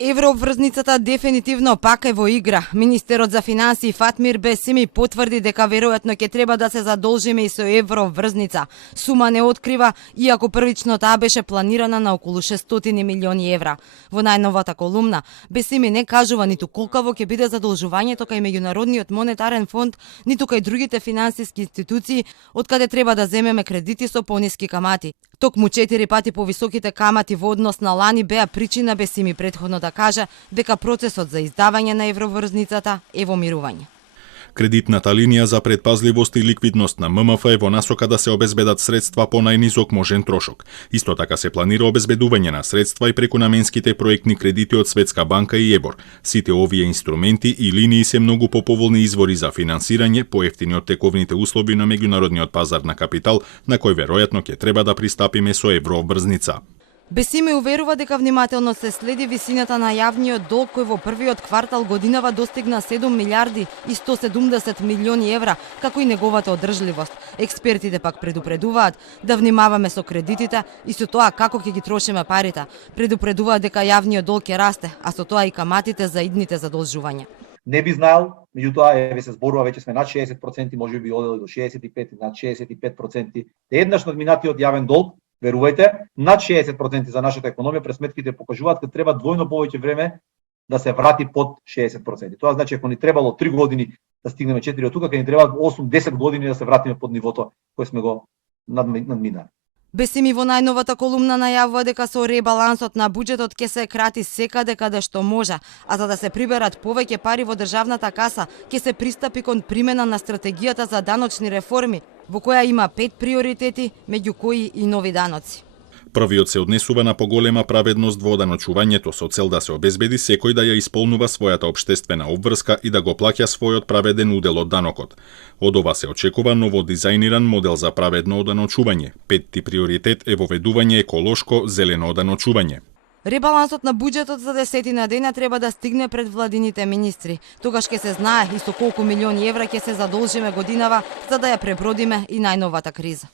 Евроврзницата дефинитивно пак е во игра. Министерот за финансии Фатмир Бесими потврди дека веројатно ќе треба да се задолжиме и со евроврзница. Сума не открива, иако првично таа беше планирана на околу 600 милиони евра. Во најновата колумна, Бесими не кажува ниту колкаво ќе биде задолжувањето кај Меѓународниот монетарен фонд, ниту кај другите финансиски институции, од каде треба да земеме кредити со пониски камати. Токму 4 пати повисоките камати во однос на лани беа причина, Бесими претходно да каже дека процесот за издавање на евроврзницата е во мирување. Кредитната линија за предпазливост и ликвидност на ММФ е во насока да се обезбедат средства по најнизок можен трошок. Исто така се планира обезбедување на средства и преку наменските проектни кредити од Светска банка и ЕБОР. Сите овие инструменти и линии се многу поповолни извори за финансирање, поевтини од тековните услови на меѓународниот пазар на капитал, на кој веројатно ќе треба да пристапиме со евроврзница. Бесими уверува дека внимателно се следи висината на јавниот долг кој во првиот квартал годинава достигна 7 милиарди и 170 милиони евра, како и неговата одржливост. Експертите пак предупредуваат да внимаваме со кредитите и со тоа како ќе ги трошиме парите. Предупредуваат дека јавниот долг ќе расте, а со тоа и каматите за идните задолжувања. Не би знаел, меѓутоа еве се зборува, веќе сме над 60%, може би одели до 65, над 65%. Еднаш надминатиот јавен долг, верувајте, над 60% за нашата економија пред сметките покажуваат дека треба двојно повеќе време да се врати под 60%. Тоа значи ако ни требало 3 години да стигнеме 4 од тука, ќе ни треба 8-10 години да се вратиме под нивото кој сме го надминали. Бесими во најновата колумна најавува дека со ребалансот на буџетот ќе се крати секаде каде што може, а за да се приберат повеќе пари во државната каса, ќе се пристапи кон примена на стратегијата за даночни реформи, во која има 5 приоритети, меѓу кои и нови даноци. Првиот се однесува на поголема праведност во даночувањето со цел да се обезбеди секој да ја исполнува својата општествена обврска и да го плаќа својот праведен удел од данокот. Од ова се очекува ново дизајниран модел за праведно оданочување. Петти приоритет е воведување еколошко зелено оданочување. Ребалансот на буџетот за 10 дена треба да стигне пред владините министри. Тогаш ќе се знае и со колку милиони евра ќе се задолжиме годинава за да ја пребродиме и најновата криза.